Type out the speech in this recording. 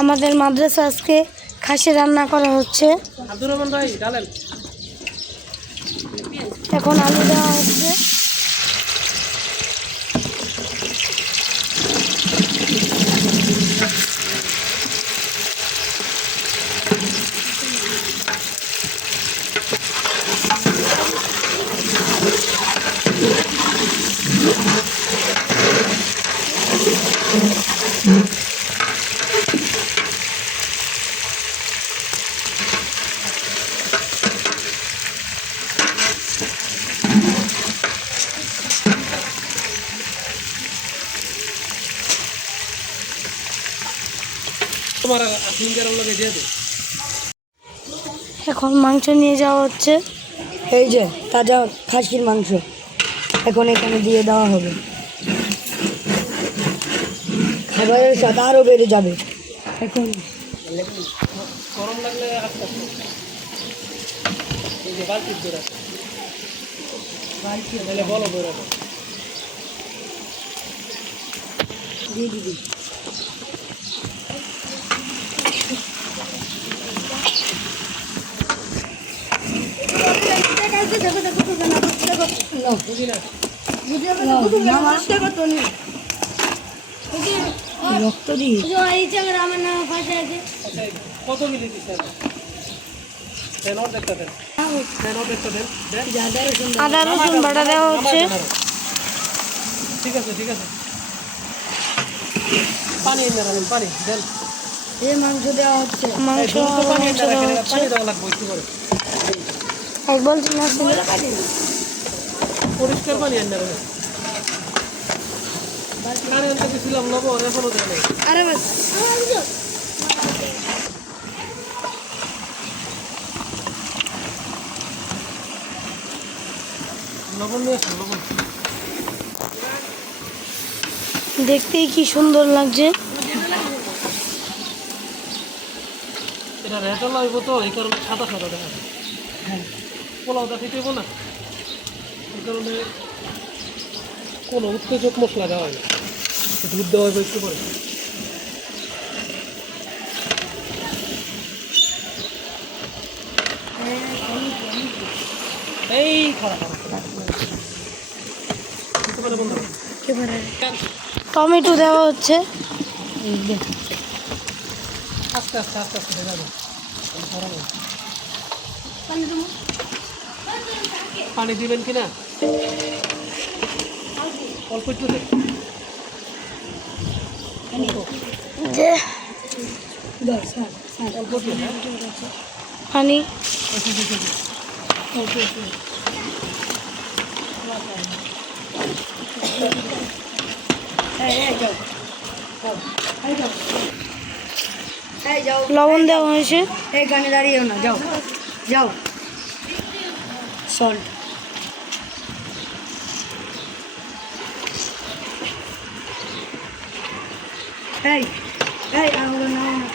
আমাদের মাদ্রাসা আজকে খাসি রান্না করা হচ্ছে। এখন আলু দেওয়া হচ্ছে। এখন মাংস নিয়ে যাওয়া হচ্ছে। এই যে তাজা খাসির মাংস এখন এখানে দিয়ে দেওয়া হবে। খাবারের স্বাদ আরও বেড়ে যাবে। এখন গরম লাগলে বলো দিয়ে দিবি। রক্ত দিই কত মিলি দিচ্ছেন? আদা রসুন বাটা দেওয়া হচ্ছে। ঠিক আছে ঠিক আছে, পানি এনে রাখেন, পানি দেন। এই মাংস দেওয়া হচ্ছে। মাংস পানি দেওয়া হচ্ছে। দেওয়া লাগবে একটু করে, একবার না পরিষ্কার পানি এনে রাখেন। কারে আনতে গেছিলাম লবণ এখনো দেয় নাই। আরে বাস লবণ নিয়ে আসুন, লবণ। দেখতেই কি সুন্দর লাগছে। এটা রেটা লাগবো তো, এই কারণে সাদা সাদা দেখা যায়। হ্যাঁ, পোলাওটা খেতে না, এই কারণে কোনো উত্তেজক মশলা দেওয়া হয় না, দুধ দেওয়া হবে একটু করে। এই খারাপ টমেটো দেওয়া হচ্ছে। আস্তে আস্তে আস্তে আস্তে দেখা যায়। পানি দিবেন কিনা? অল্প একটু দেন। অল্প একটু, পানি লবণ দেওয়া হয়েছে। এইখানে দাঁড়িয়েও না, যাও যাও। সল্ট এই এই আঙুল নাও না।